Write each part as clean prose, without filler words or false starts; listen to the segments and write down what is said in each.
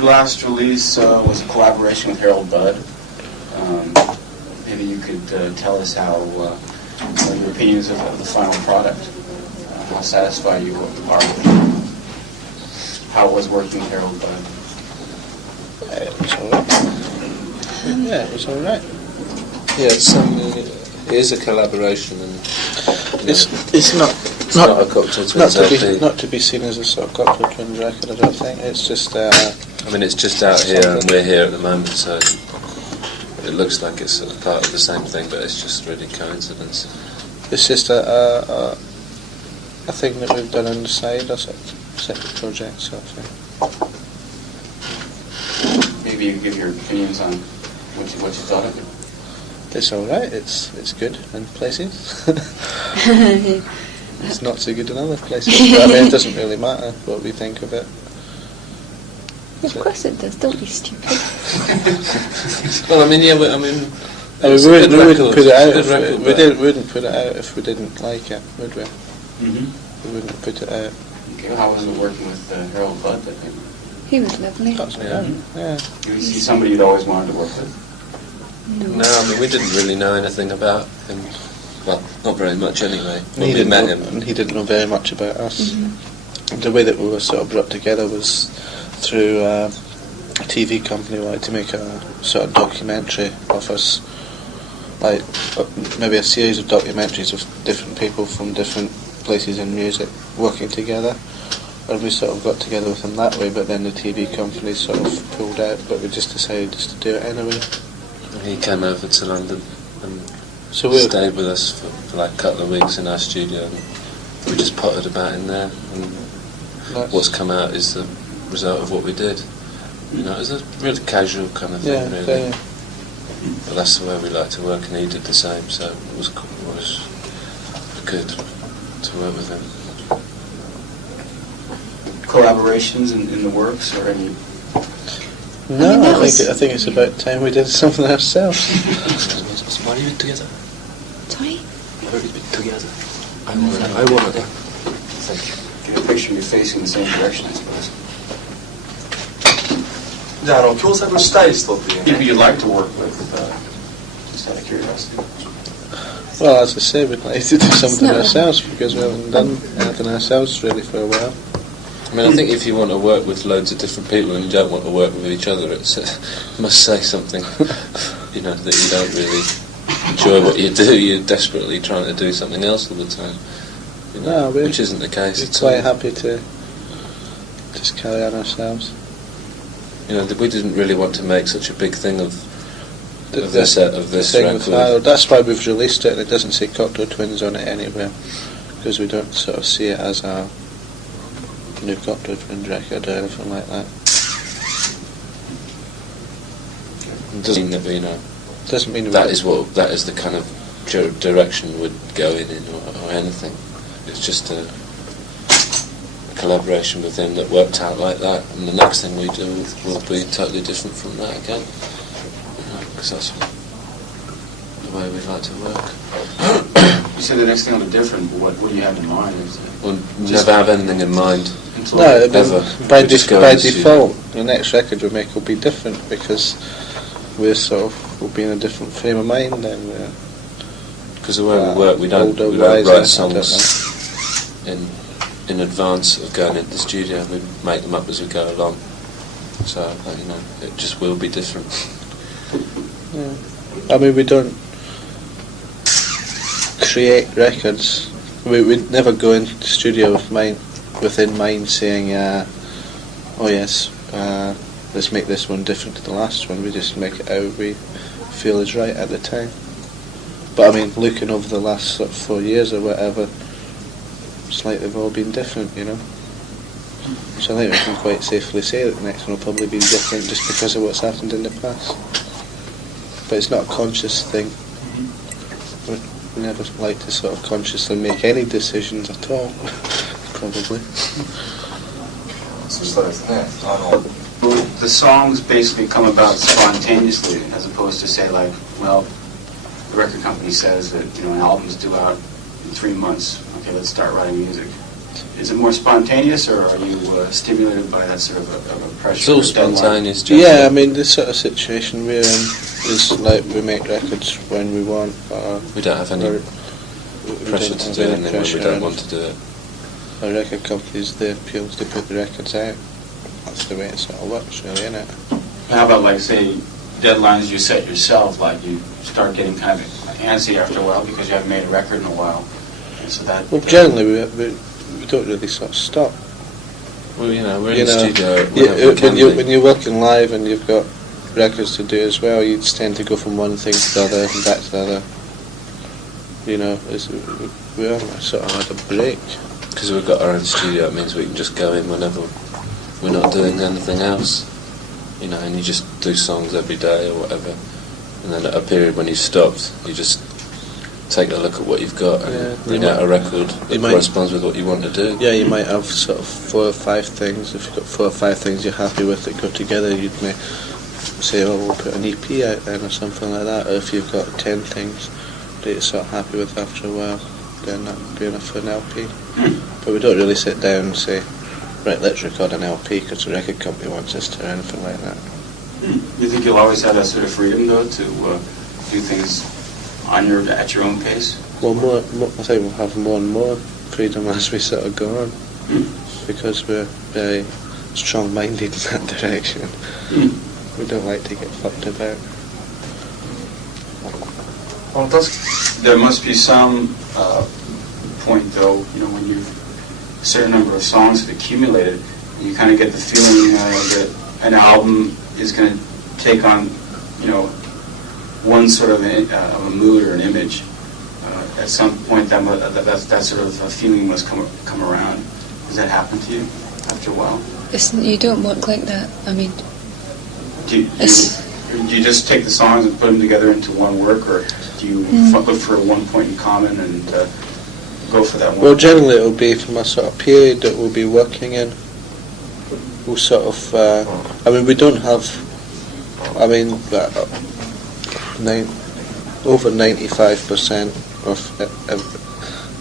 Your last release was a collaboration with Harold Budd. Maybe you could tell us how your opinions of the final product, how satisfied you are with how it was working with Harold Budd. It was alright. Yeah, it was alright. Yeah, it is a collaboration, and it's not a Cocteau Twins LP. Not to be seen as a sort of Cocteau Twins record, I don't think. It's just. I mean, it's just out here, and we're here at the moment, so it looks like it's sort of part of the same thing, but it's just really coincidence. It's just a thing that we've done on the side, a separate project sort of thing. Maybe you can give your opinions on what you thought of it. It's alright, it's good in places. It's not so good in other places. But, I mean, it doesn't really matter what we think of it. Of course it does, don't be stupid. Well, I mean, yeah, we wouldn't put it out. We wouldn't put it out if we didn't like it, would we? Mm-hmm. We wouldn't put it out. Okay, how was it working with Harold Budd? He was lovely. That's yeah. Is he somebody you'd always wanted to work with? No, I mean, we didn't really know anything about him. Well, not very much anyway. He didn't know very much about us. Mm-hmm. The way that we were sort of brought together was through a TV company who wanted to make a sort of documentary of us, like maybe a series of documentaries of different people from different places in music working together. And we sort of got together with them that way, but then the TV company sort of pulled out, but we just decided just to do it anyway. He came over to London and stayed with us for like a couple of weeks in our studio, and we just potted about in there, and what's come out is the result of what we did. You know, it was a really casual kind of thing, really. Yeah. But that's the way we like to work, and he did the same, so it was good to work with him. Collaborations in the works, or any? No, I think it's about time we did something ourselves. So why are you together? Sorry? Why are you together? I want it. Thank you. Get a picture, you're facing the same direction, I suppose. じゃあ共作したい人っていうね。People you'd like to work with, just out of curiosity. Well, as I say, we'd like to do something ourselves because we haven't done anything ourselves really for a while. I mean, I think if you want to work with loads of different people and you don't want to work with each other, it must say something, you know, that you don't really enjoy what you do. You're desperately trying to do something else all the time, you know, which isn't the case at all. We're quite happy to just carry on ourselves. You know, we didn't really want to make such a big thing of this record. That's why we've released it, and it doesn't say Cocteau Twins on it anywhere, because we don't sort of see it as a new Cocteau Twins record or anything like that. Doesn't mean that, you know, doesn't mean that is the kind of direction we'd go in or anything. It's just a collaboration with him that worked out like that, and the next thing we do will be totally different from that again, because that's the way we like to work. You said the next thing will be different, but what do you have in mind? We'll never have anything in mind. No, ever. By default, the next record we make will be different because we'll be in a different frame of mind then. Because the way we work, we don't write songs in advance of going into the studio. We make them up as we go along. So, you know, it just will be different. Yeah. I mean, we don't create records. We'd never go into the studio within mind saying, oh yes, let's make this one different to the last one. We just make it how we feel is right at the time. But I mean, looking over the last sort of 4 years or whatever, it's like they've all been different, you know. So I think we can quite safely say that the next one will probably be different just because of what's happened in the past. But it's not a conscious thing. We never like to sort of consciously make any decisions at all, probably. The songs basically come about spontaneously, as opposed to say like, well, the record company says that, you know, an album's due out in 3 months. Okay, let's start writing music. is it more spontaneous, or are you stimulated by that sort of a pressure? It's all or deadline? spontaneous. Yeah, I mean, this sort of situation we're in is like we make records when we want. We don't have any pressure to do anything when we don't want to do it. Our record companies, the appeals to put the records out. That's the way it sort of works, really, isn't it? How about, like, say, deadlines you set yourself, like you start getting kind of antsy after a while because you haven't made a record in a while, and so that... Well, generally we don't really sort of stop. Well, you know, we're in the studio. When you're working live and you've got records to do as well, you tend to go from one thing to the other and back to the other. You know, we haven't sort of had a break. Because we've got our own studio, it means we can just go in whenever we're not doing anything else. You know, and you just do songs every day or whatever. And then at a period when you've stopped, you just take a look at what you've got and bring out a record that corresponds with what you want to do. Yeah, you might have sort of 4 or 5 things. If you've got 4 or 5 things you're happy with that go together, you'd may say, oh, we'll put an EP out then or something like that. Or if you've got 10 things that you're sort of happy with after a while, then that would be enough for an LP. But we don't really sit down and say, right, let's record an LP because the record company wants us to, or anything like that. You think you'll always have that sort of freedom, though, to do things at your own pace? Well, I think we'll have more and more freedom as we sort of go on, because we're very strong-minded in that direction. We don't like to get fucked about. Well, there must be some point, though, you know, when a certain number of songs have accumulated, you kind of get the feeling that an album is going to take on, you know, one sort of a mood or an image. At some point, that sort of a feeling must come around. Does that happen to you after a while? You don't work like that. I mean, do you just take the songs and put them together into one work, or do you look for one point in common and go for that one? Well, generally it'll be from a sort of period that we'll be working in. We'll sort of, I mean, we don't have, I mean, over 95% of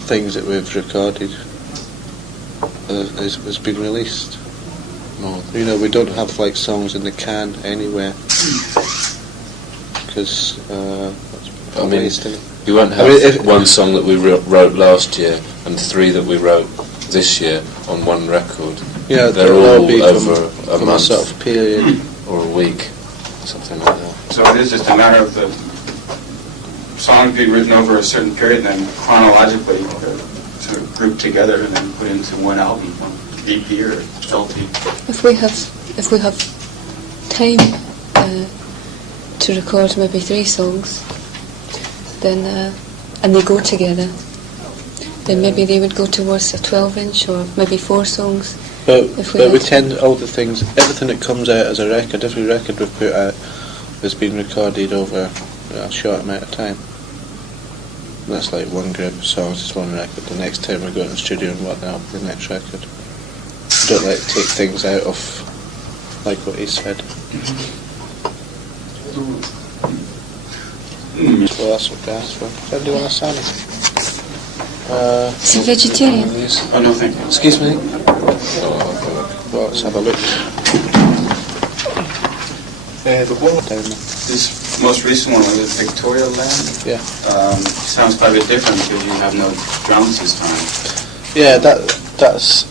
things that we've recorded has been released. No, you know, we don't have like songs in the can anywhere, because I mean, we won't have one song that we wrote last year and 3 that we wrote this year on one record. Yeah, they're all be over a from month a sort of period or a week, something like that. So it is just a matter of the songs being written over a certain period, and then chronologically sort of grouped together and then put into one album, one EP or LP. if we have time to record maybe 3 songs, then and they go together, then maybe they would go towards a 12-inch or maybe 4 songs. But we tend, all the things, everything that comes out as a record, every record we've put out has been recorded over a short amount of time. And that's like one group of songs, it's one record. The next time we go in the studio and work out the next record. We don't like to take things out of, like what he said. Well, that's what they asked for. Do you want a salad? It's a vegetarian. Oh, no, thank you. Excuse me? Well, let's have a look. This most recent one was Victoria Land. Yeah. Sounds quite a bit different because you have no drums this time. Yeah, that's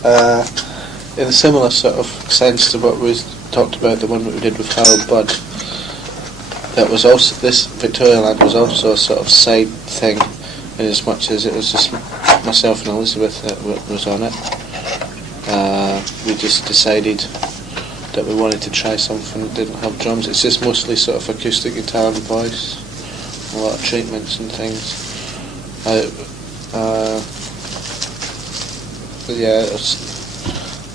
in a similar sort of sense to what we talked about, the one that we did with Harold Budd. That was also, this Victoria Land was also a sort of side thing, in as much as it was just myself and Elizabeth that was on it. We just decided that we wanted to try something that didn't have drums. It's just mostly sort of acoustic guitar and voice, a lot of treatments and things. Yeah,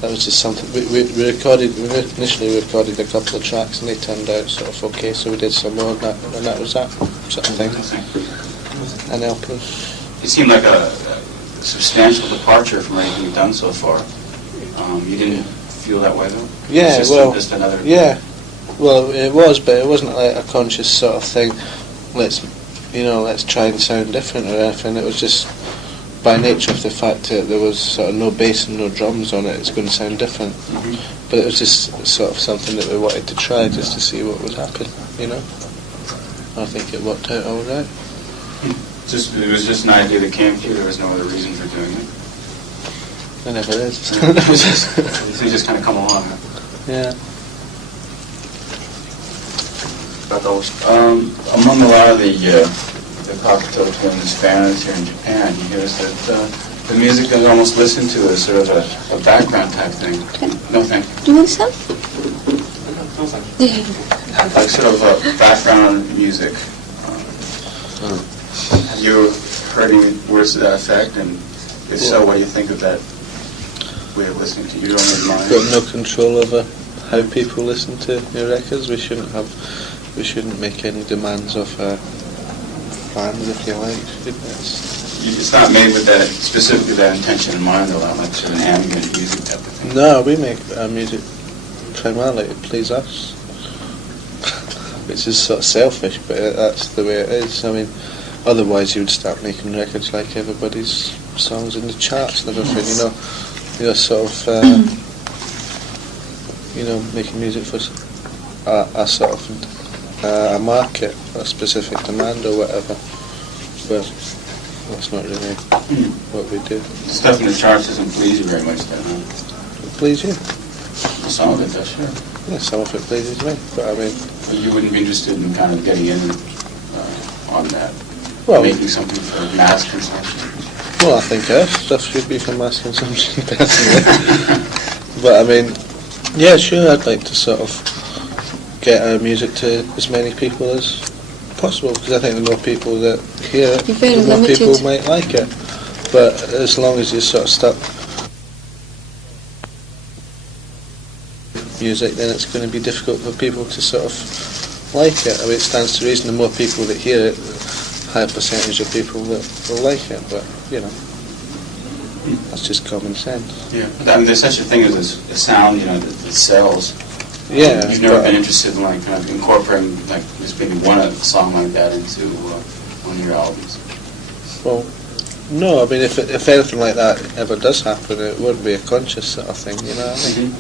that was just something. We initially recorded a couple of tracks and they turned out sort of okay, so we did some more, and that was that sort of thing. An LP. It seemed like a substantial departure from anything you've done so far. You didn't feel that way, though? Yeah, just another... Yeah, well, it was, but it wasn't like a conscious sort of thing. Let's try and sound different or anything. It was just by nature of the fact that there was sort of no bass and no drums on it, it's going to sound different. But it was just sort of something that we wanted to try just to see what would happen, you know. I think it worked out all right. It was just an idea that came to you. There was no other reason for doing it. There never is. So you just kind of come along. Yeah. Among a lot of the Cocteau Twins fans here in Japan, you hear that the music is almost listened to as sort of a background type thing. No, thank you. Do you want some? No, thank you. Yeah. Like sort of background music. Have you heard any words to that effect? And if so, what do you think of that way of listening to your own mind? Got no control over how people listen to your records. We shouldn't make any demands of fans, if you like. It's not made with that specifically that intention in mind, though, like sort of an ambient music type of thing. No, we make our music primarily to please us, which is sort of selfish, but that's the way it is. I mean, otherwise you would start making records like everybody's songs in the charts and everything. You're sort of making music for a sort of a market, a specific demand or whatever. But that's not really what we do. Stuff in the charts doesn't please you very much, then, huh? Please you? Some of it does, sure. Yeah, some of it pleases me, but I mean... But you wouldn't be interested in kind of getting in on that? Well, making something for mass consumption? Well, I think our stuff should be for mass consumption, personally. But I mean, yeah, sure, I'd like to sort of get our music to as many people as possible, because I think the more people that hear it, the more people might like it. But as long as you sort of stop music, then it's going to be difficult for people to sort of like it. I mean, it stands to reason the more people that hear it, the higher percentage of people that will like it, but, you know, that's just common sense. Yeah, I mean, there's such a thing as a sound, that sells. Yeah. You've never been interested in, like, kind of incorporating, like, just maybe one song like that into one of your albums? Well, no, I mean, if anything like that ever does happen, it wouldn't be a conscious sort of thing, you know what I mean?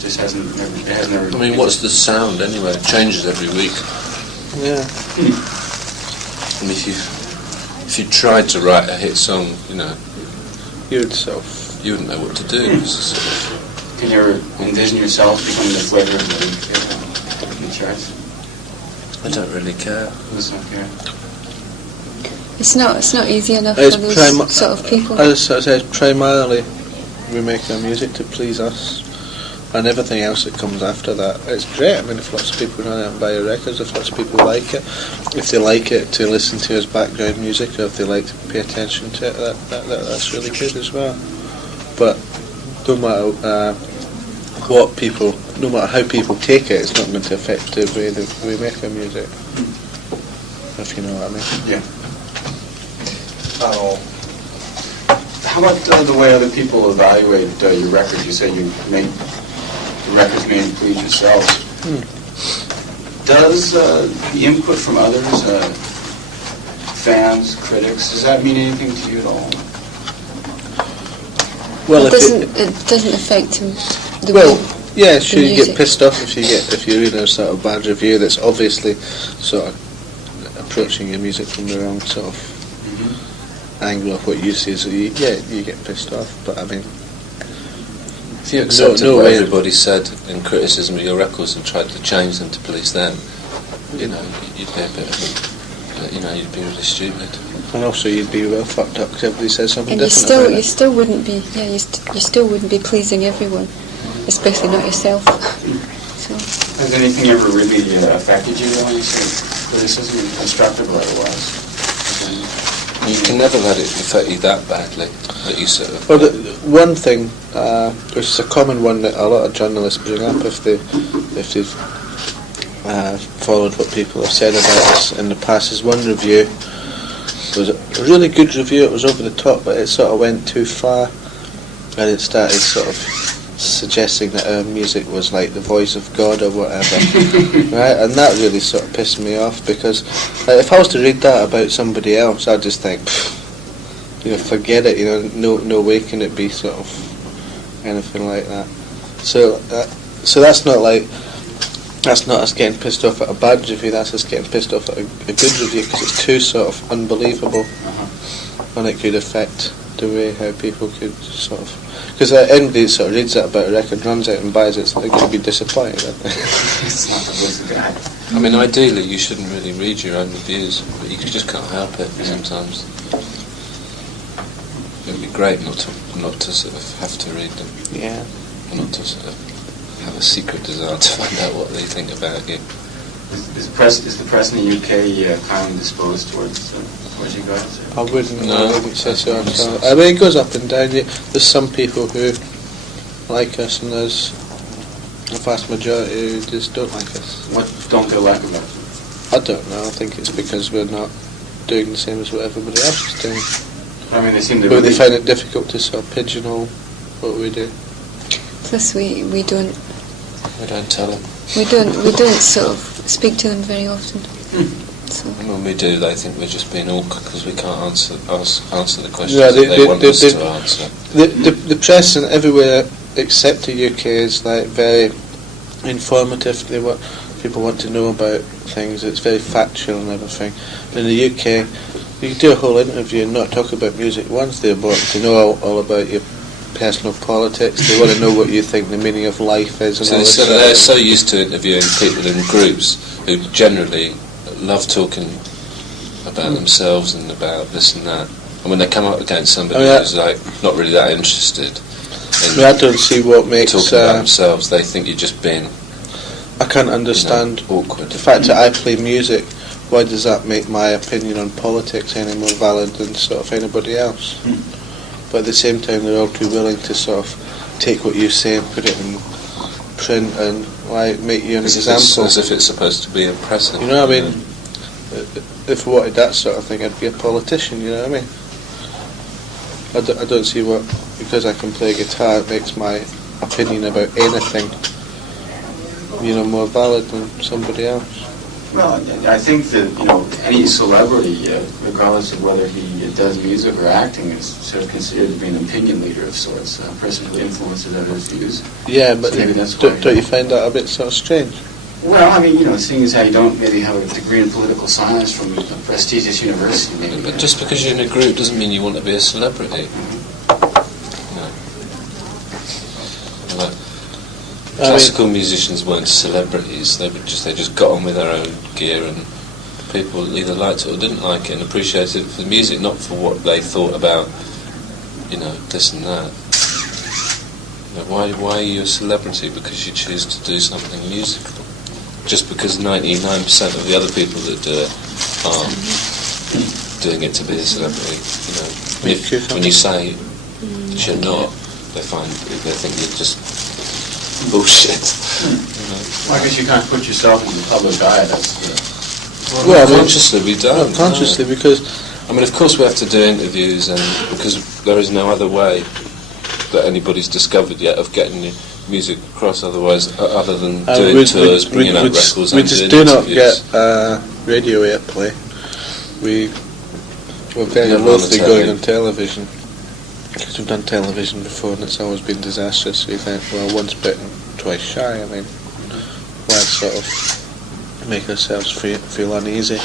Just it hasn't never... I mean, what's the sound anyway? It changes every week. Yeah. And if you tried to write a hit song, you wouldn't know what to do. Can you ever envision yourself becoming the flavor of the charts? I don't really care. It's not easy enough for those sort of people. As I said, primarily we make our music to please us, and everything else that comes after that, it's great. I mean, if lots of people run out and buy our records, if lots of people like it, if they like it to listen to as background music, or if they like to pay attention to it, that's really good as well. But no matter no matter how people take it, it's not going to affect the way that we make our music, if you know what I mean. Yeah. How about the way other people evaluate your records? You say you make the records made to please yourselves. Does the input from others, fans, critics, does that mean anything to you at all? Well, it doesn't affect the way. Yeah, sure. You get pissed off if you read a sort of bad review that's obviously sort of approaching your music from the wrong sort of angle of what you see. So you get pissed off. But I mean, if you accepted what everybody said in criticism of your records and tried to change them to please them, you'd be a bit of you'd be really stupid. And also you'd be well fucked up because everybody says something and different. And you still wouldn't be, you still wouldn't be pleasing everyone, especially not yourself. So. Has anything ever really affected you when you say criticism, constructive or otherwise? You can never let it affect you that badly that you sort of... Well, one thing, which is a common one that a lot of journalists bring up if they've followed what people have said about us in the past, is one review. It was a really good review, it was over the top, but it sort of went too far, and it started sort of suggesting that our music was like the voice of God or whatever, right? And that really sort of pissed me off, because if I was to read that about somebody else, I'd just think, forget it. No way can it be sort of anything like that. So that's not us getting pissed off at a bad review. That's us getting pissed off at a good review, because it's too sort of unbelievable, and it could affect the way how people could sort of. Because anybody sort of reads that about a record, runs out and buys it, so they're going to be disappointed, aren't they? It's not the voice of God. I mean, ideally, you shouldn't really read your own reviews, but you just can't help it sometimes. It'd be great not to sort of have to read them. Yeah. Not to sort of have a secret desire to find out what they think about you. Is the press in the UK kindly disposed towards you guys? I wouldn't say so. I mean, it goes up and down. There's some people who like us, and there's a vast majority who just don't like us. What don't they like about us? I don't know. I think it's because we're not doing the same as what everybody else is doing. I mean, they seem to. But they find it difficult to sort of pigeonhole what we do. Plus, we don't. We don't tell them. We don't sort of speak to them very often. So. And when we do, they think we're just being awkward because we can't answer the questions Yeah, they want us to answer. The press and everywhere except the UK is like very informative. People want to know about things. It's very factual and everything. In the UK, you can do a whole interview and not talk about music once. They want to know all about your personal politics. They want to know what you think the meaning of life is. And So they're so used to interviewing people in groups who generally love talking about themselves and about this and that. And when they come up against somebody who's like not really that interested in I don't see what makes talking about themselves, they think you're just being. I can't understand awkward. The fact that I play music. Why does that make my opinion on politics any more valid than sort of anybody else? But at the same time, they're all too willing to sort of take what you say and put it in print and make you an example. As if it's supposed to be impressive. You know what I mean? If I wanted that sort of thing, I'd be a politician, you know what I mean? I don't see what, because I can play guitar, it makes my opinion about anything, more valid than somebody else. Well, I think that, any celebrity, regardless of whether he does music or acting, is sort of considered to be an opinion leader of sorts, a person who influences others' views. Yeah, but so maybe that's don't you find that a bit sort of strange? Well, I mean, seeing as how you don't maybe have a degree in political science from a prestigious university, maybe. But just because you're in a group doesn't mean you want to be a celebrity. Classical musicians weren't celebrities. They just got on with their own gear, and people either liked it or didn't like it and appreciated it for the music, not for what they thought about, this and that. Why are you a celebrity? Because you choose to do something musical. Just because 99% of the other people that do it are doing it to be a celebrity. When you say you're not, they think you're just bullshit. Well, I guess you can't put yourself in the public eye. Well, consciously we don't. Consciously, because of course we have to do interviews, and because there is no other way that anybody's discovered yet of getting your music across. Otherwise, other than doing tours, bringing out records, we and just doing do interviews. not get radio airplay. We're very loathly going on television. Because we've done television before and it's always been disastrous, so you think, well, once bitten, twice shy. I mean, why sort of make ourselves feel uneasy?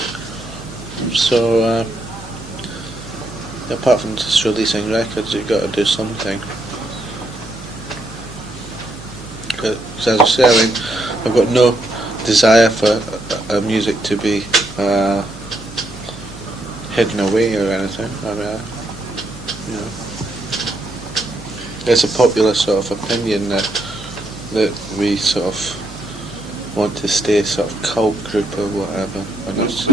So, apart from just releasing records, you've got to do something. Because as I say, I've got no desire for music to be hidden away or anything. It's a popular sort of opinion that we sort of want to stay sort of cult group or whatever. And it's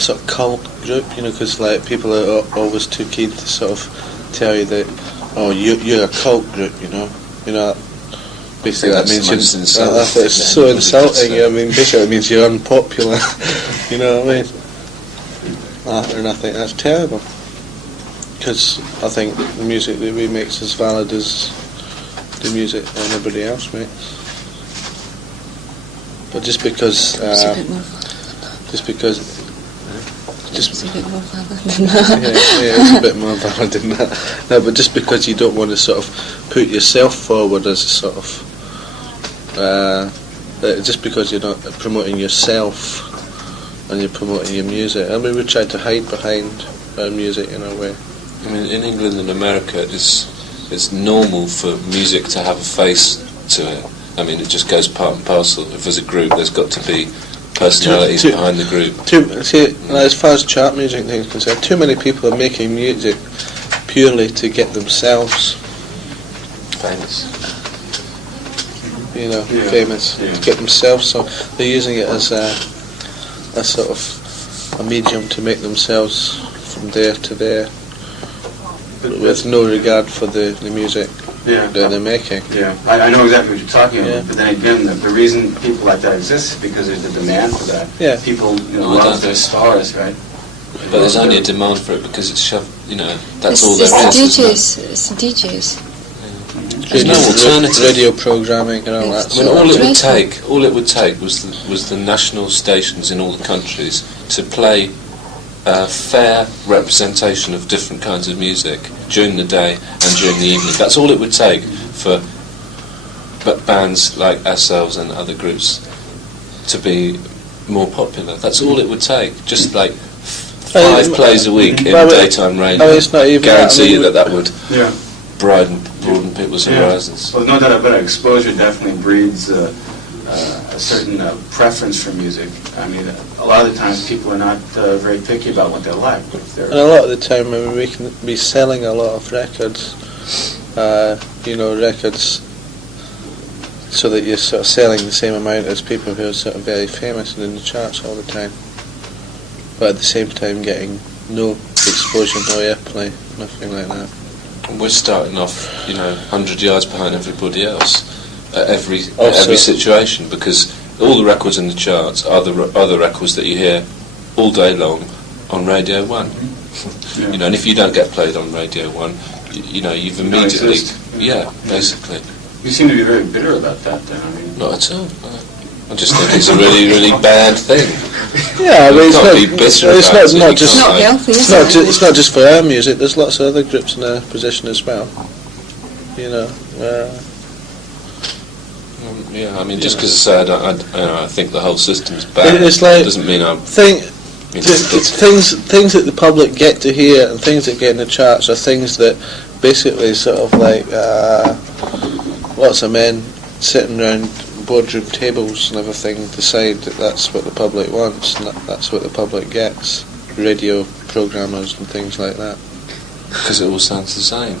sort of cult group, because people are always too keen to sort of tell you that, you're a cult group, Basically that means it's so insulting. Basically it means you're unpopular. You know what I mean? And I think that's terrible. Because I think the music that we make is as valid as the music anybody else makes. But just because It's a bit more valid than that. It's a bit more valid than that. No, but just because you don't want to sort of put yourself forward as a sort of, just because you're not promoting yourself and you're promoting your music. I mean, we try to hide behind our music in a way. I mean, in England and America, it's normal for music to have a face to it. I mean, it just goes part and parcel. If there's a group, there's got to be personalities behind the group. As far as chart music things concerned, too many people are making music purely to get themselves famous. Famous to get themselves. So they're using it as a sort of a medium to make themselves from there to there, with no regard for the music that they're making. Yeah, I know exactly what you're talking about. But then again, the reason people like that exist is because there's a demand for that. Yeah. People love their stars, right? But there's only a demand for it because it's shoved. That's all there is. It's the DJs. There's no alternative. Radio programming and all that. I mean, all it would take was the national stations in all the countries to play a fair representation of different kinds of music during the day and during the evening. That's all it would take for bands like ourselves and other groups to be more popular. That's all it would take. Just like 5 plays a week in daytime radio. It's not even guarantee you that would broaden people's horizons. Well, no doubt about it. Exposure definitely breeds a certain preference for music. I mean, a lot of the times people are not very picky about what they like. And a lot of the time, I mean, we can be selling a lot of records, records, so that you're sort of selling the same amount as people who are sort of very famous and in the charts all the time, but at the same time getting no exposure, no airplay, nothing like that. We're starting off, 100 yards behind everybody else at every situation, because all the records in the charts are the records that you hear all day long on Radio 1. And if you don't get played on Radio 1, you've immediately... basically. You seem to be very bitter about that, then. I mean, not at all. I just think it's a really, really bad thing. Yeah, I mean, it's not just not healthy. It's not just for our music. There's lots of other groups in our position as well. I mean, just because I think the whole system's bad, it's like, doesn't mean I'm... Things that the public get to hear and things that get in the charts are things that basically sort of like lots of men sitting around boardroom tables and everything decide that that's what the public wants and that's what the public gets. Radio programmers and things like that. Because it all sounds the same.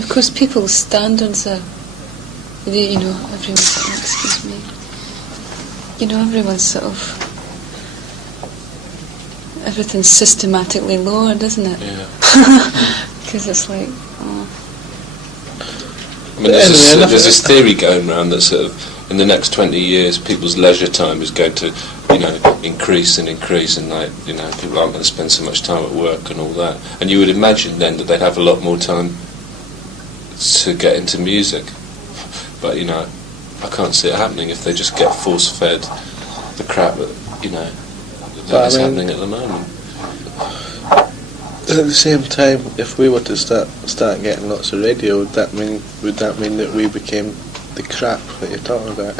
Of course, people's standards are, everyone's sort of, excuse me, everyone's sort of, everything's systematically lowered, isn't it? Yeah. Because it's like, I mean, there's this theory going around that sort of, in the next 20 years, people's leisure time is going to, increase and increase, and people aren't going to spend so much time at work and all that. And you would imagine then that they'd have a lot more time to get into music. But I can't see it happening if they just get force-fed the crap that that is happening at the moment. At the same time, if we were to start getting lots of radio, would that mean that we became the crap that you're talking about?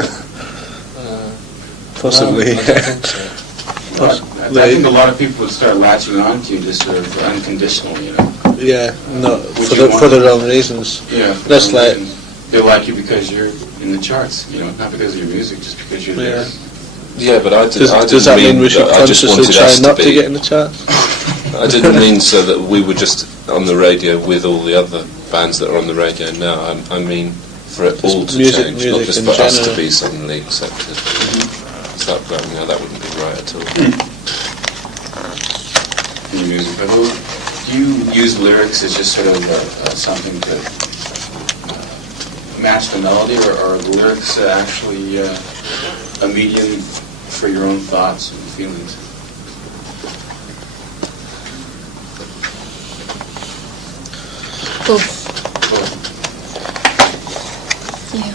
Possibly. No, I don't think so. I think a lot of people would start latching on to you just sort of unconditionally, Yeah, no, for the wrong reasons. Yeah, that's like they like you because you're in the charts, not because of your music, just because you're there. Yeah, but does that mean we should consciously try not to get in the charts? I didn't mean so that we were just on the radio with all the other bands that are on the radio now. I mean for it all to change, not just for us to be suddenly accepted. That wouldn't be right at all. In your music, but do you use lyrics as just sort of something to match the melody, or are the lyrics actually a medium for your own thoughts and feelings? both. Yeah.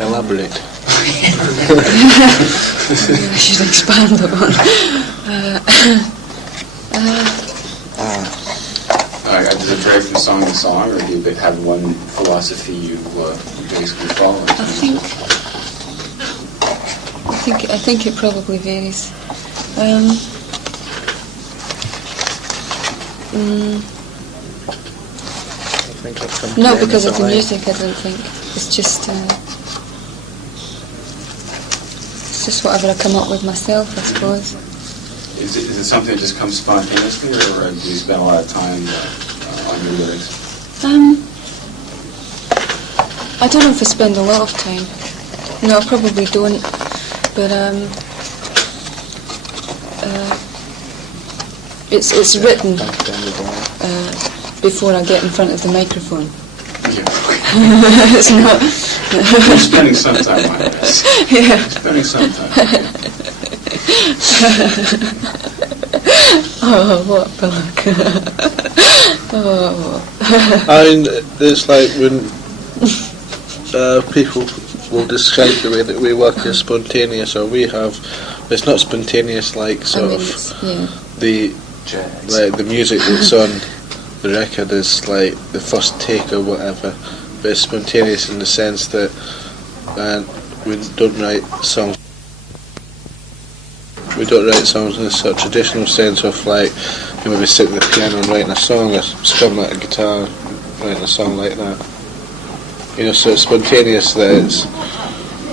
Elaborate. Maybe I should expand upon. Does it vary from song to song, or do you have one philosophy you basically follow? I think it probably varies. Not because of the music, I don't think. It's just whatever I come up with myself, I suppose. Is it something that just comes spontaneously, or do you spend a lot of time on your lyrics? I don't know if I spend a lot of time. No, I probably don't. But it's written before I get in front of the microphone. It's not. You're spending some time on this. Yeah. You're spending some time. Oh, what bollock. Oh. I mean, it's like when people will describe the way that we work as spontaneous, or we have. It's not spontaneous like the music that's on the record is like the first take or whatever, but it's spontaneous in the sense that we don't write songs. We don't write songs in a sort of traditional sense of like you maybe sitting at the piano and writing a song, or strumming at a guitar, writing a song like that. You know, so it's spontaneous that it's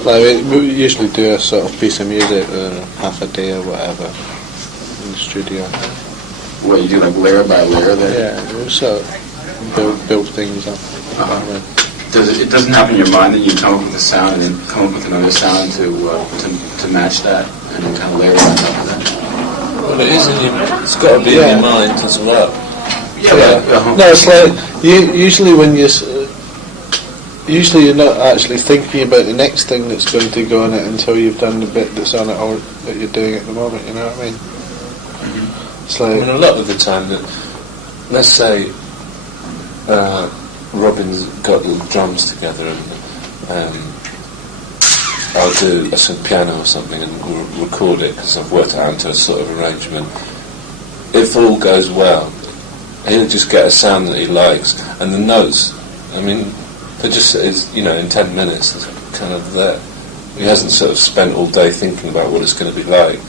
like we usually do a sort of piece of music half a day or whatever in the studio. What you do, like layer by layer there? Yeah, we sort of build things up. It doesn't happen in your mind that you come up with a sound and then come up with another sound to match that and then kind of layer on top of that? Well, it's got to be in your mind as well. No, it's like usually you're not actually thinking about the next thing that's going to go on it until you've done the bit that's on it or that you're doing at the moment. You know what I mean? Mm-hmm. It's like a lot of the time that, let's say, Robin's got the drums together and I'll do some piano or something and we'll record it because I've worked it out into a sort of arrangement. If all goes well, he'll just get a sound that he likes, and the notes, I mean, they're just, in 10 minutes, it's kind of there. He hasn't sort of spent all day thinking about what it's going to be like.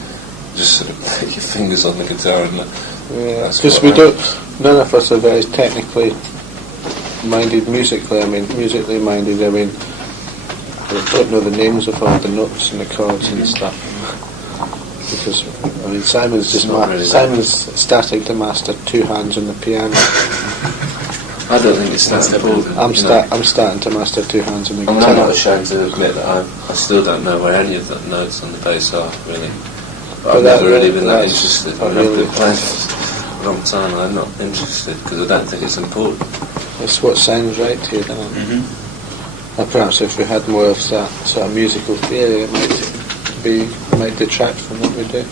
Just sort of put your fingers on the guitar and because none of us are very technically minded musically. I mean, musically minded. I mean, I don't know the names of all the notes and the chords and stuff. Because I mean, Simon's starting to master two hands on the piano. I don't think it's that important. I'm starting to master two hands on the guitar. I'm not ashamed to admit that I still don't know where any of the notes on the bass are really. But I've never really been that interested. I've been playing for a long time and I'm not interested because I don't think it's important. It's what sounds right to you, doesn't it? Mm-hmm. Or perhaps if we had more of that sort of musical theory, it might detract from what we do.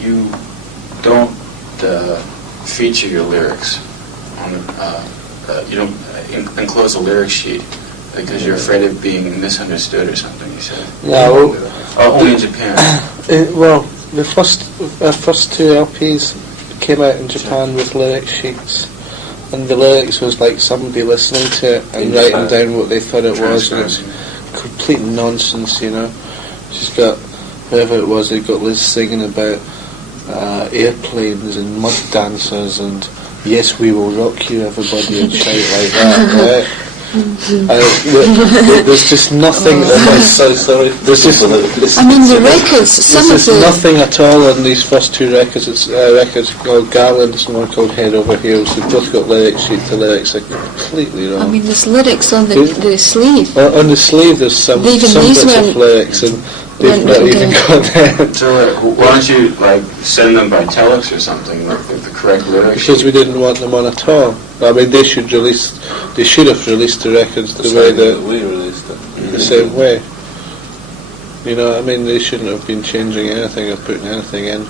You don't feature your lyrics on. You don't enclose a lyric sheet because you're afraid of being misunderstood or something. You said. No. Only in Japan. The first two LPs came out in Japan with lyric sheets, and the lyrics was like somebody listening to it and writing down what they thought it was, and it's complete nonsense, you know. She's got whoever it was. They got Liz singing about airplanes and mud dancers and yes, we will rock you, everybody, and shout like that, right? There's just nothing. I'm so sorry. There's just. I mean, the records. There's nothing at all on these first two records. It's records called Garlands and one called Head Over Heels. They've both got lyric sheets. The lyrics are completely wrong. I mean, there's lyrics on the sleeve. On the sleeve, there's some bits of lyrics, and they've not even got them. So why don't you send them by telex or something, like the correct lyrics? Because we didn't want them on at all. I mean, they should have released the records the way that we released it. The same way. You know what I mean? They shouldn't have been changing anything or putting anything in.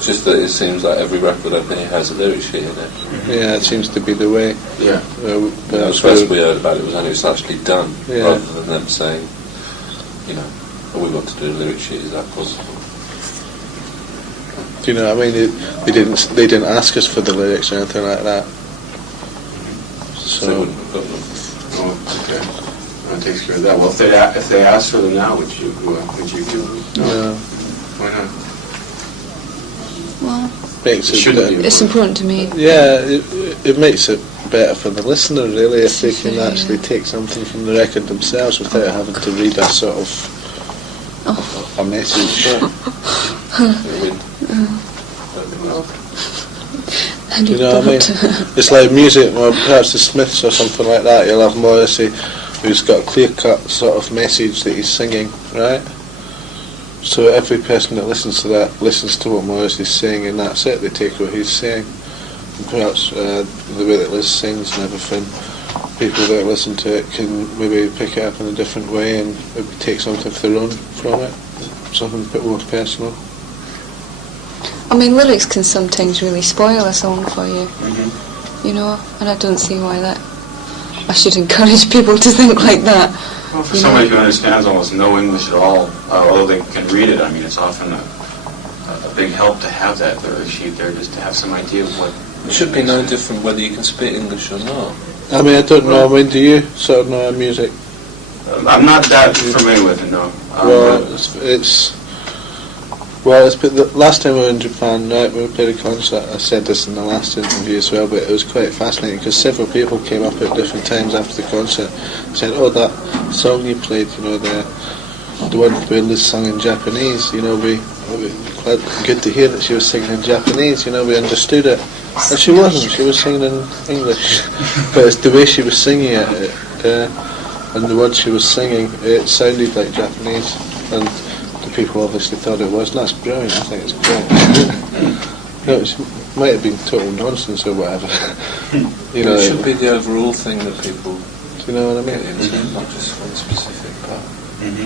It's just that it seems like every record up here has a lyric sheet in it. Yeah, it seems to be the way. Yeah. The first we heard about it was when it was actually done, Yeah. rather than them saying, you know, oh, we want to do a lyric sheet, is that possible? Do you know what I mean? They didn't ask us for the lyrics or anything like that. So So they wouldn't have got them. Oh, okay. That takes care of that. Well, if they asked for them now, would you give them? no, Why not? Well, makes It it shouldn't better. be. it's important to me. Yeah, it makes it better for the listener, really, if they can Yeah. actually take something from the record themselves without having to read a sort of a message. And Do you know what I mean? It's like music, or perhaps the Smiths or something like that. You'll have Morrissey, who's got a clear-cut sort of message that he's singing, right? So every person that listens to that listens to what Morrissey's saying, and that's it. They take what he's saying. And perhaps the way that Liz sings and everything, people that listen to it can maybe pick it up in a different way and maybe take something of their own from it, something a bit more personal. I mean, lyrics can sometimes really spoil a song for you, you know, and I don't see why that. I should encourage people to think like that. Well, for somebody who understands almost no English at all, although they can read it, I mean, it's often a big help to have that lyric sheet there, just to have some idea of what... It should be no different whether you can speak English or not. I mean, I don't know. I mean, do you sort of know our music? I'm not that familiar with it, no. Well, it's the last time we were in Japan, right, we played a concert. I said this in the last interview as well, but it was quite fascinating because several people came up at different times after the concert and said, "Oh, that song you played, you know, the one where Liz sung in Japanese, you know, we quite good to hear that she was singing in Japanese. You know, we understood it." And she wasn't. She was singing in English, but it's the way she was singing it, and the words she was singing, it sounded like Japanese, and the people obviously thought it was. And that's brilliant. I think it's great. No, it might have been total nonsense or whatever. You know, it should be the overall thing that people. Do you know what I mean? Get into, not just one specific part. And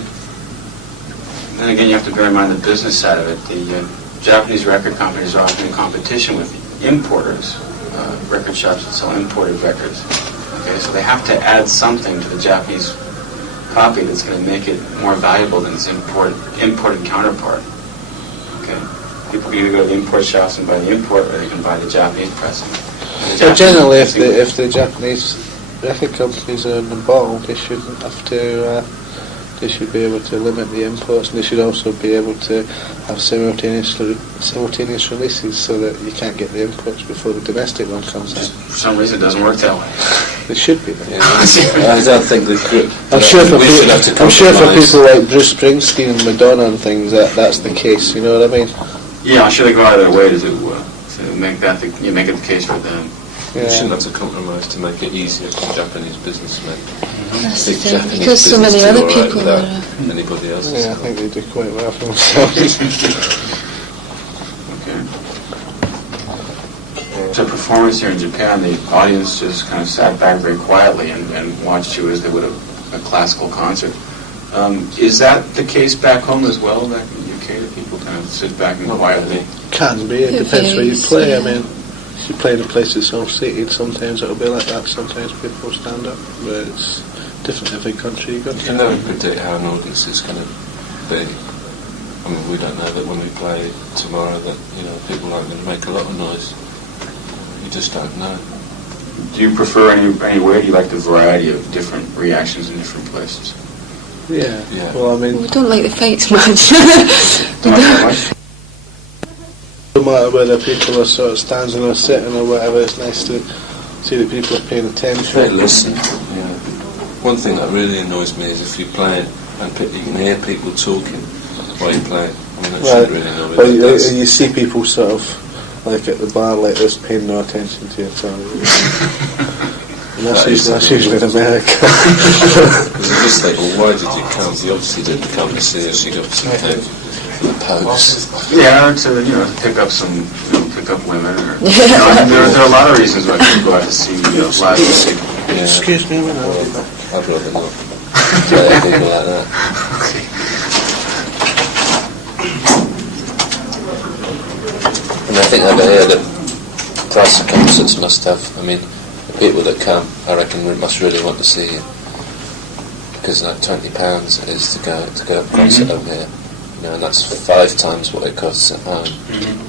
then again, you have to bear in mind the business side of it. The Japanese record companies are often in competition with importers, record shops that sell imported records. Okay, so they have to add something to the Japanese copy that's going to make it more valuable than its imported counterpart. Okay, people can either go to the import shops and buy the import, or they can buy the Japanese pressing. So generally, if the Japanese record companies are involved, they shouldn't have to. They should be able to limit the imports, and they should also be able to have simultaneous releases so that you can't get the imports before the domestic one comes out. For some reason, it doesn't work that way. It should be. Yeah, I don't think the group. I'm sure for compromise. people like Bruce Springsteen and Madonna and things, that's the case. You know what I mean? Yeah, I'm sure they go out of their way to make that make it the case for them. You shouldn't have to compromise to make it easier for Japanese businessmen. That's Big the thing, Japanese because so many business other do all right people without are... anybody else. Yeah, I think they do quite well for themselves. Okay. So performance here in Japan, the audience just kind of sat back very quietly and watched you as they would a classical concert. Is that the case back home as well, back in the UK, that people kind of sit back and quietly? Can be. It It depends where you varies, play. yeah. I mean, if you play in a place that's all seated, sometimes it'll be like that. Sometimes people stand up, but it's different in every country you go You to. can never predict how an audience is going to be. I mean, we don't know that when we play tomorrow that, you know, people aren't going to make a lot of noise. You just don't know. Do you prefer any way? Do you like the variety of different reactions in different places? Yeah. Yeah. Well, I mean, We don't like the fights much. Not that much? no matter whether people are sort of standing or sitting or whatever, it's nice to see that people are paying They attention. listen. Yeah. One thing that really annoys me is if you play it and you can hear people talking while you're playing. I mean, that shouldn't really annoy me. Well, but that's- you see people sort of like at the bar like this paying no attention to you at all. And that's usually in America. Because you just think, well, why did you come? You obviously didn't come to see us. You obviously came for the pose. Yeah, or to pick up women, or there are a lot of reasons why people go out to see live music. Yeah. Excuse me, man. I'll be back. I'd rather not play people like that. Okay. And I think over here the price of concerts must have, I mean, the people that come, I reckon, must really want to see you. Because like £20 it is to go to a concert over here. You know, and that's 5 times what it costs at home.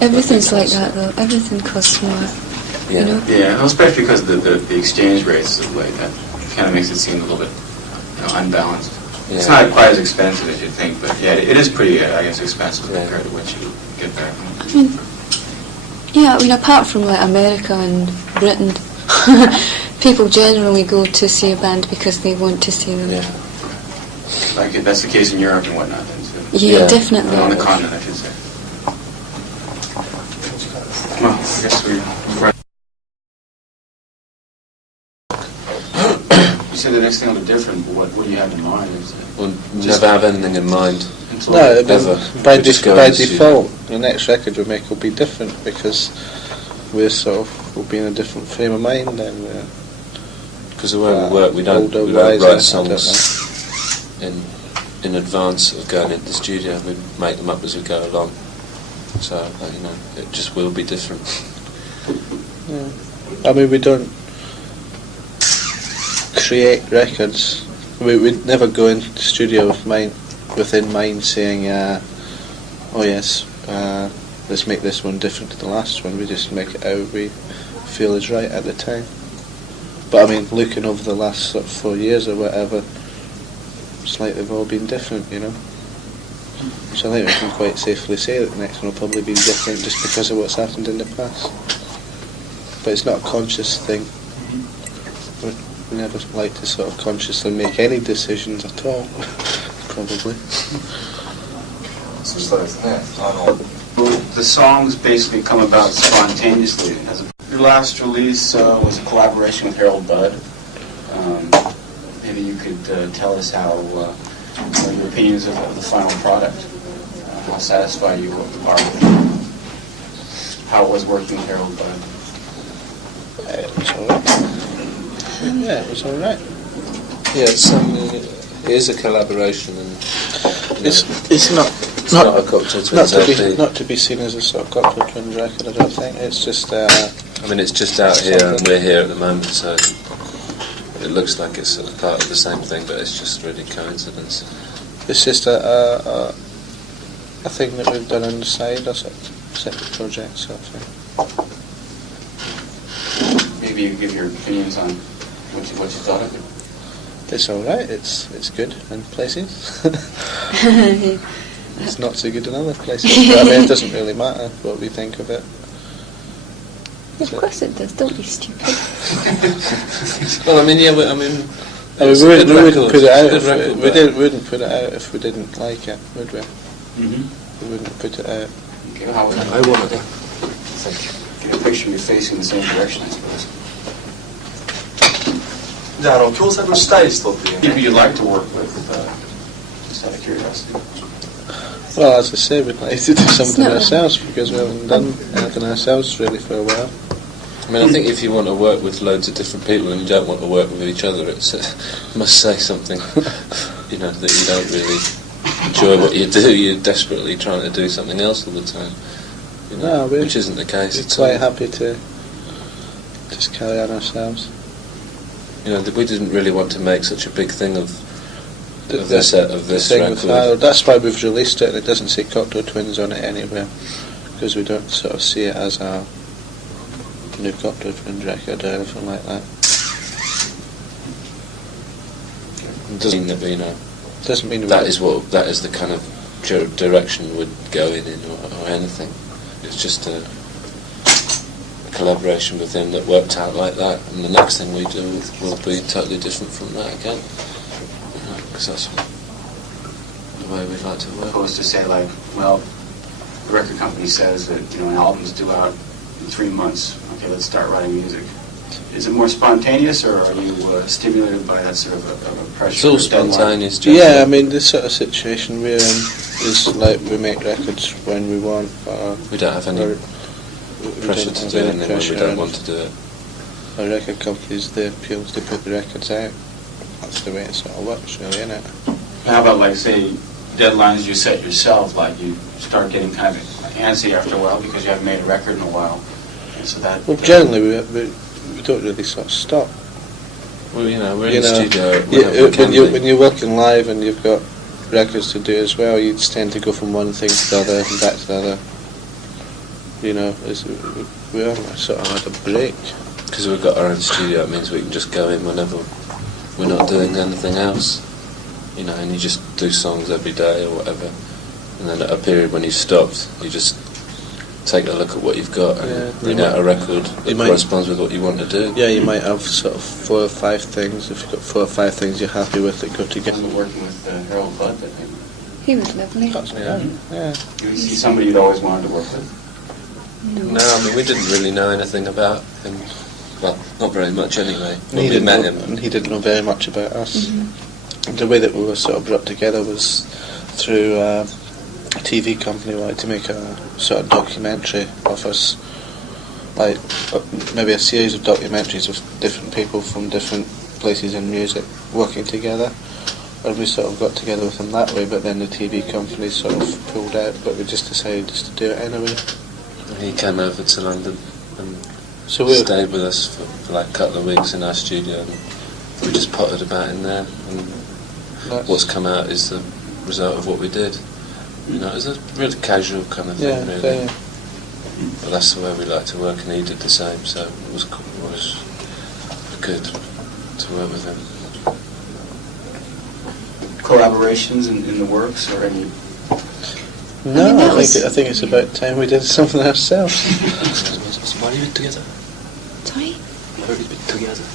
Everything's like that though. Everything costs more. Yeah. You know? Yeah, well, especially because the exchange rates of like that kind of makes it seem a little bit unbalanced. Yeah. It's not quite as expensive as you'd think, but yeah, it is pretty, I guess, expensive compared to what you get there. I mean, yeah, I mean, apart from like America and Britain, people generally go to see a band because they want to see them. Yeah. Like that's the case in Europe and whatnot, then too. Yeah, definitely. On the continent, I should say. Well, I guess we. You said the next thing will be different. What do you have in mind? We'll never have anything in mind. No, Ever. by We just go by and see. default, the next record we make will be different because we'll be in a different frame of mind and Because the way we work, we don't older, write wiser, songs in advance of going into the studio. We make them up as we go along. So you know, it just will be different. Yeah. I mean, we don't create records. We'd never go into the studio within mind saying, oh yes, let's make this one different to the last one. We just make it how we feel is right at the time. But I mean, looking over the last sort of 4 years or whatever, it's like they've all been different, you know. So I think we can quite safely say that the next one will probably be different just because of what's happened in the past. But it's not a conscious thing. We never like to sort of consciously make any decisions at all, probably. The songs basically come about spontaneously. Your last release was a collaboration with Harold Budd. Maybe you could tell us how your opinions of the final product, how satisfied you are with how it was working with Harold Budd. It was alright. Yeah, it was alright. Yeah, it is a collaboration, and It's not a Cocteau Twins LP. not to be seen as a sort of Cocteau Twins record. I don't think it's just. I mean, it's just out here, and we're here at the moment, so it looks like it's sort of part of the same thing, but it's just really coincidence. It's just a thing that we've done on the side, or sort of separate project sort of thing. Maybe you give your opinions on what you thought of it. It's alright. It's good in places. It's not so good in other places. But I mean, it doesn't really matter what we think of it. Of course it does. Don't be stupid. Well, I mean, yeah, we wouldn't put it out. We wouldn't put it out if we didn't like it, would we? Mm-hmm. We wouldn't put it out. Okay, how would I wanted it. Thank you. Get a picture of you facing the same direction, I suppose. じゃあ共作したい人っていう People you'd like to work with, just out of curiosity. Well, as I say, we'd like to do something ourselves because we haven't done anything ourselves really for a while. I mean, I think if you want to work with loads of different people and you don't want to work with each other, it must say something, you know, that you don't really enjoy what you do. You're desperately trying to do something else all the time, you know, No, which isn't the case. We're quite happy to just carry on ourselves. You know, we didn't really want to make such a big thing of this thing with Harold. record. That's why we've released it, and it doesn't say Cocteau Twins on it anywhere, because we don't sort of see it as a new Cocteau Twins record or anything like that. It doesn't mean that, you know, Doesn't mean that is the kind of direction we'd go in or anything. It's just a collaboration with him that worked out like that, and the next thing we do will be totally different from that again, because that's the way we'd like to work. Opposed to say like, well, the record company says that, you know, an album's due out in 3 months. Okay, let's start writing music. Is it more spontaneous, or are you stimulated by that sort of a pressure? It's all or deadline? spontaneous. Yeah, I mean, the sort of situation we're in is like we make records when we want. We don't have any pressure to do anything when we don't want to do it. Our record companies, they appeal to put the records out. That's the way it sort of works, really, isn't it? How about, like, say, deadlines you set yourself, like you start getting kind of like antsy after a while because you haven't made a record in a while. And so that. Well, generally we don't really sort of stop. Well, you know, we're in the studio when you're working live and you've got records to do as well, you just tend to go from one thing to the other and back to the other. You know, we haven't sort of had a break. Because we've got our own studio, it means we can just go in whenever we're not doing anything else. You know, and you just do songs every day or whatever. And then at a period when you stopped, you just take a look at what you've got and bring out a record that corresponds with what you want to do. Yeah, you might have sort of 4 or 5 things. If you've got 4 or 5 things you're happy with that go together. Working with Harold Budd, I think. He was lovely. Yeah. Is he somebody you'd always wanted to work with? No, I mean, we didn't really know anything about him. Well, not very much anyway. He didn't know very much about us. Mm-hmm. The way that we were sort of brought together was through a TV company wanted to make a sort of documentary of us, like maybe a series of documentaries of different people from different places in music working together, and we sort of got together with them that way. But then the TV company sort of pulled out, but we just decided just to do it anyway. He came over to London and stayed with us for like a couple of weeks in our studio, and we just potted about in there, and what's come out is the result of what we did. You know, it was a really casual kind of thing, really. But that's the way we like to work, and he did the same, so it was good to work with him. Collaborations in the works, or any? No, I think it's about time we did something ourselves. So why are you together? Sorry? Why are you together?